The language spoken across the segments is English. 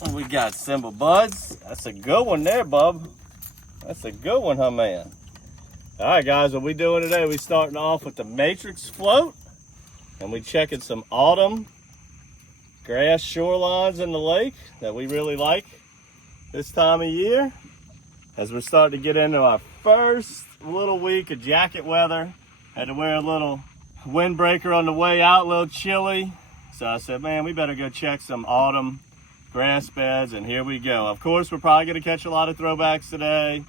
What we got, Simba Buds? That's a good one there, bub. That's a good one, huh, man? All right, guys, what we doing today? We starting off with the Matrix float, and we checking some autumn grass shorelines in the lake that we really like this time of year. As we're starting to get into our first little week of jacket weather, had to wear a little windbreaker on the way out, a little chilly. So I said, man, we better go check some autumn grass beds, and here we go. Of course, we're probably gonna catch a lot of throwbacks today.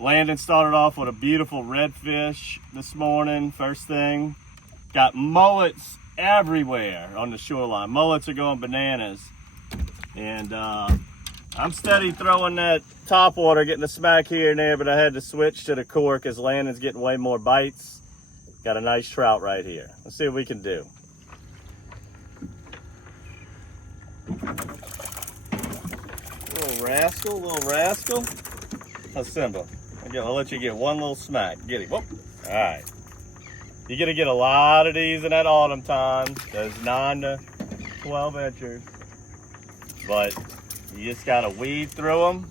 Landon started off with a beautiful redfish this morning, first thing. Got mullets everywhere on the shoreline. Mullets are going bananas. And I'm steady throwing that top water, getting a smack here and there, but I had to switch to the cork as Landon's getting way more bites. Got a nice trout right here. Let's see what we can do. Little rascal. How's Simba? I'll let you get one little smack. Get him. Whoop. All right. You're gonna get a lot of these in that autumn time, those 9 to 12 inchers. But you just gotta weed through them.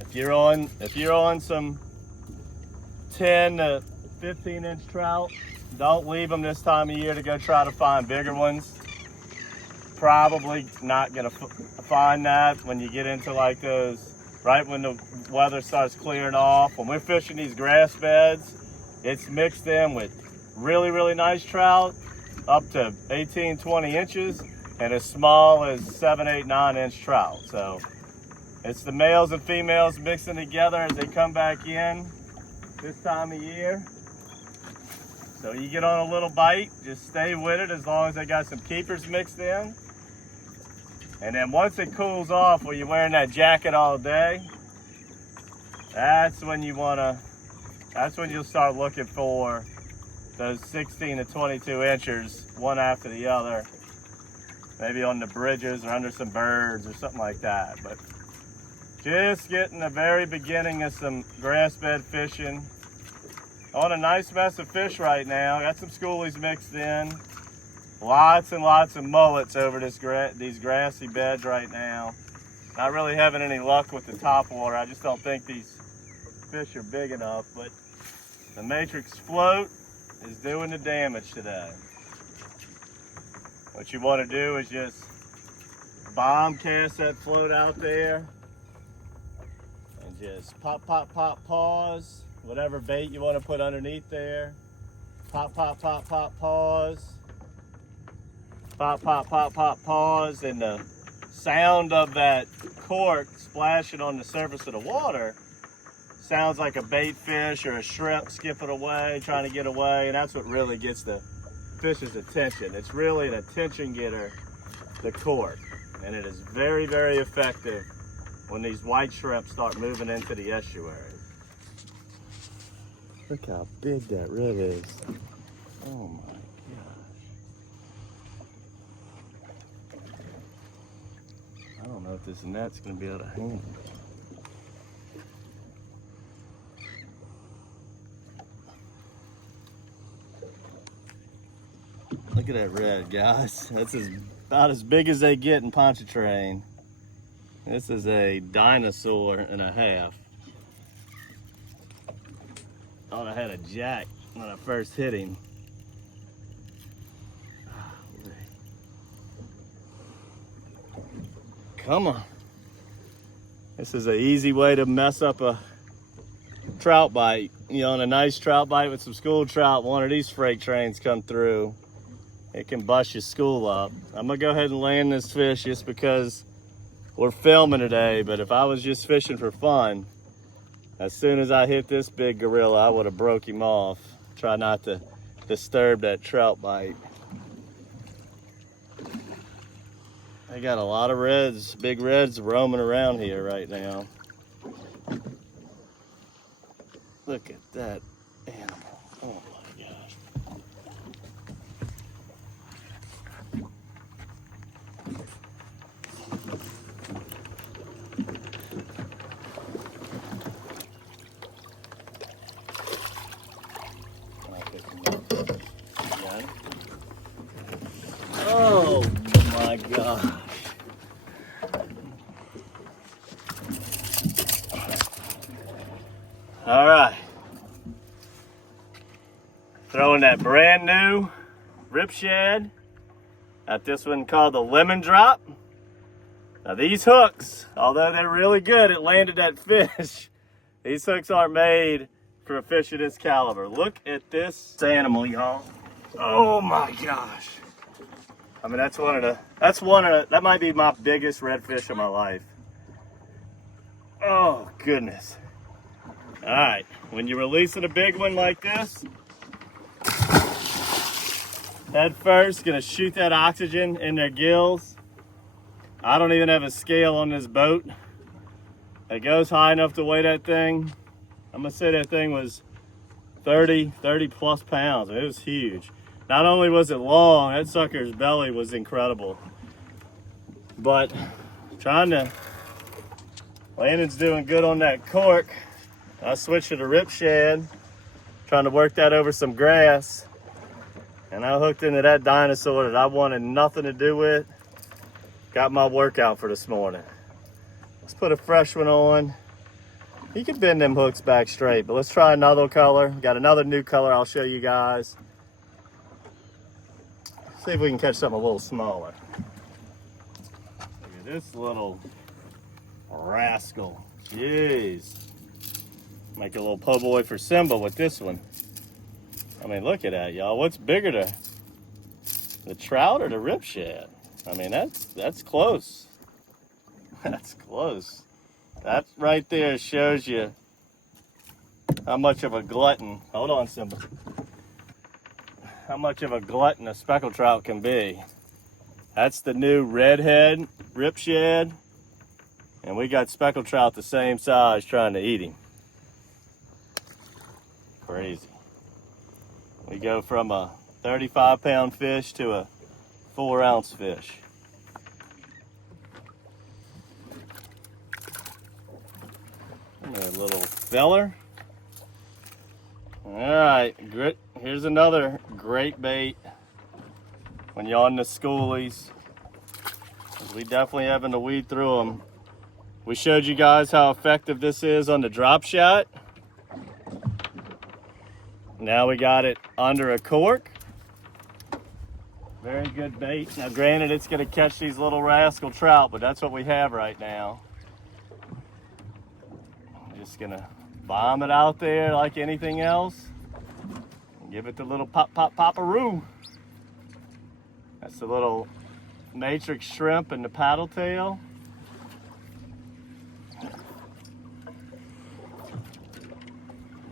If you're on some 10 to 15 inch trout, don't leave them this time of year to go try to find bigger ones. Probably not gonna find that when you get into like those, right when the weather starts clearing off. When we're fishing these grass beds, it's mixed in with really, really nice trout up to 18, 20 inches and as small as 7, 8, 9 inch trout. So it's the males and females mixing together as they come back in this time of year. So you get on a little bite, just stay with it as long as they got some keepers mixed in. And then once it cools off where you're wearing that jacket all day, that's when you'll start looking for those 16 to 22 inchers, one after the other, maybe on the bridges or under some birds or something like that. But just getting the very beginning of some grass bed fishing. On a nice mess of fish right now. Got some schoolies mixed in. Lots and lots of mullets over these grassy beds right now. Not really having any luck with the top water. I just don't think these fish are big enough, but the Matrix float is doing the damage today. What you want to do is just bomb cast that float out there and just pop, pause. Whatever bait you want to put underneath there. Pop, pause. Pop, pause, and the sound of that cork splashing on the surface of the water sounds like a bait fish or a shrimp skipping away, trying to get away, and that's what really gets the fish's attention. It's really an attention getter, the cork, and it is very, very effective when these white shrimp start moving into the estuary. Look how big that red is. Oh my. I don't know if this net's gonna be able to handle it. Look at that red, guys. That's about as big as they get in Pontchartrain. This is a dinosaur and a half. Thought I had a jack when I first hit him. Come on. This is an easy way to mess up a trout bite. You know, on a nice trout bite with some school trout, one of these freight trains come through, it can bust your school up. I'm gonna go ahead and land this fish just because we're filming today, but if I was just fishing for fun, as soon as I hit this big gorilla, I would have broke him off. Try not to disturb that trout bite. They got a lot of reds, big reds roaming around here right now. Look at that animal. Oh my gosh. Oh my gosh. All right. Throwing that brand new rip shad at this one called the lemon drop. Now these hooks, although they're really good at landing that fish, these hooks aren't made for a fish of this caliber. Look at this animal, y'all. Oh my gosh. I mean, that might be my biggest redfish of my life. Oh goodness. All right, when you're releasing a big one like this, head first, gonna shoot that oxygen in their gills. I don't even have a scale on this boat. It goes high enough to weigh that thing. I'm gonna say that thing was 30 plus pounds. It was huge. Not only was it long, that sucker's belly was incredible. But Landon's doing good on that cork. I switched to the rip shad, trying to work that over some grass. And I hooked into that dinosaur that I wanted nothing to do with. Got my workout for this morning. Let's put a fresh one on. You can bend them hooks back straight, but let's try another color. Got another new color I'll show you guys. See if we can catch something a little smaller. Look at this little rascal. Jeez. Make a little po' boy for Simba with this one. I mean, look at that, y'all. What's bigger, the trout or the rip shad? I mean, that's close. That's close. That right there shows you how much of a glutton. Hold on, Simba. How much of a glutton a speckled trout can be. That's the new redhead rip shad. And we got speckled trout the same size trying to eat him. Crazy. We go from a 35-pound fish to a 4-ounce fish. A little feller. All right, here's another great bait when you're on the schoolies. We definitely having to weed through them. We showed you guys how effective this is on the drop shot. Now we got it under a cork. Very good bait. Now granted, it's gonna catch these little rascal trout, but that's what we have right now. I'm just gonna bomb it out there like anything else. And give it the little pop-a-roo. That's the little matrix shrimp and the paddle tail.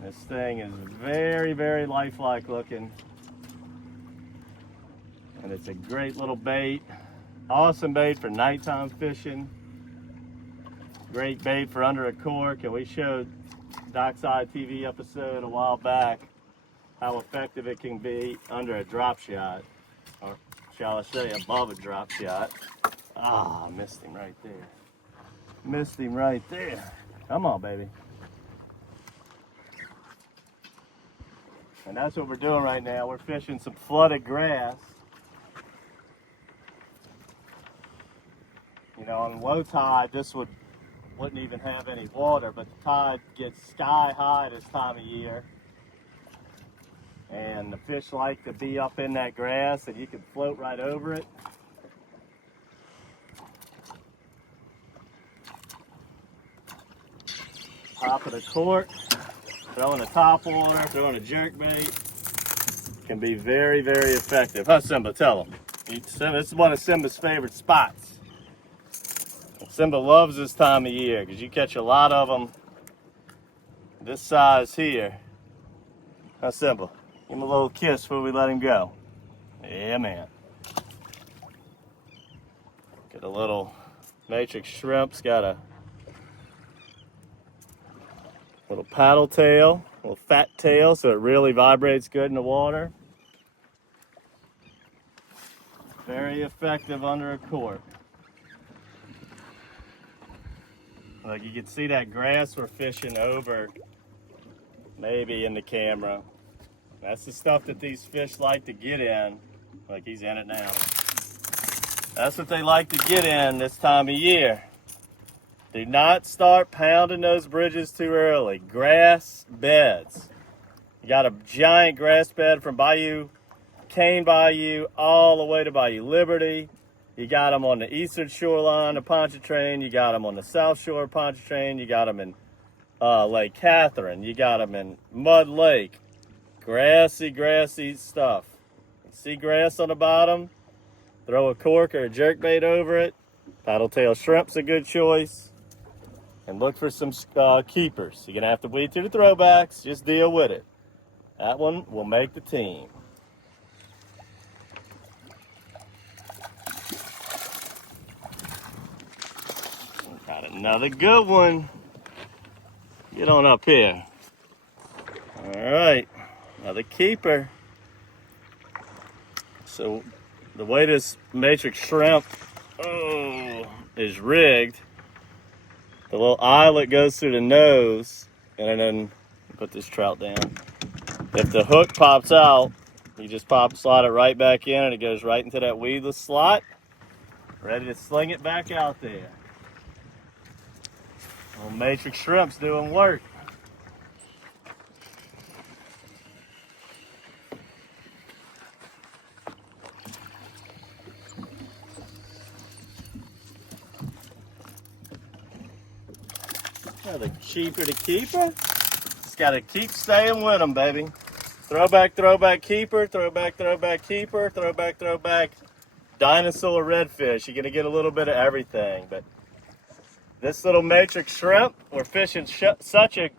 This thing is very, very lifelike looking. And it's a great little bait. Awesome bait for nighttime fishing. Great bait for under a cork. And we showed DockSide TV episode a while back how effective it can be under a drop shot. Or shall I say above a drop shot. Ah, missed him right there. Missed him right there. Come on, baby. And that's what we're doing right now. We're fishing some flooded grass. You know, on low tide, this wouldn't even have any water, but the tide gets sky high this time of year. And the fish like to be up in that grass, and you can float right over it. Top of the cork. Throwing a top water, throwing a jerkbait can be very, very effective. Huh, Simba? Tell him. This is one of Simba's favorite spots. Simba loves this time of year because you catch a lot of them this size here. Huh, Simba? Give him a little kiss before we let him go. Yeah, man. Get a little matrix shrimp's got a little paddle tail, a little fat tail, so it really vibrates good in the water. Very effective under a cork. Like you can see that grass we're fishing over, maybe in the camera. That's the stuff that these fish like to get in. Like he's in it now. That's what they like to get in this time of year. Do not start pounding those bridges too early. Grass beds. You got a giant grass bed from Cane Bayou, all the way to Bayou Liberty. You got them on the eastern shoreline of Pontchartrain. You got them on the south shore of Pontchartrain. You got them in Lake Catherine. You got them in Mud Lake. Grassy stuff. See grass on the bottom? Throw a cork or a jerkbait over it. Paddle-tail shrimp's a good choice. And look for some keepers. You're going to have to weed through the throwbacks. Just deal with it. That one will make the team. Got another good one. Get on up here. All right, another keeper. So the way this matrix shrimp is rigged, the little eyelet goes through the nose, and then put this trout down. If the hook pops out, you just slide it right back in, and it goes right into that weedless slot. Ready to sling it back out there. Little matrix shrimp's doing work. Another cheaper to keeper. Just gotta keep staying with them, baby. Throwback, keeper, throwback, keeper, throwback, dinosaur redfish. You're gonna get a little bit of everything, but this little matrix shrimp, we're fishing such a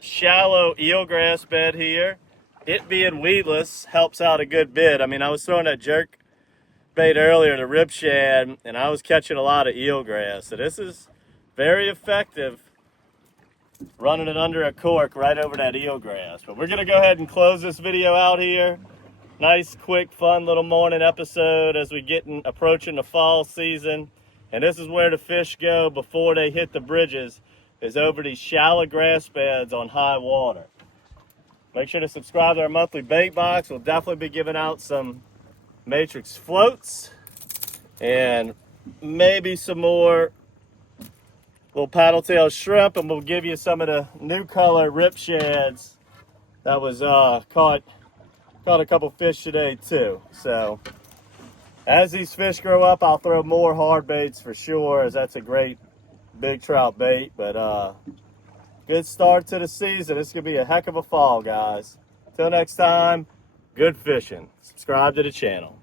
shallow eelgrass bed here. It being weedless helps out a good bit. I mean, I was throwing that jerk bait earlier, the rib shad, and I was catching a lot of eelgrass. So this is very effective, running it under a cork right over that eelgrass. But we're gonna go ahead and close this video out here. Nice, quick, fun little morning episode as we approaching the fall season. And this is where the fish go before they hit the bridges, is over these shallow grass beds on high water. Make sure to subscribe to our monthly bait box. We'll definitely be giving out some matrix floats and maybe some more little paddle-tail shrimp, and we'll give you some of the new color rip shads that was caught a couple fish today too. So as these fish grow up, I'll throw more hard baits for sure, as that's a great big trout bait. But good start to the season. It's gonna be a heck of a fall, guys. Till next time, good fishing. Subscribe to the channel.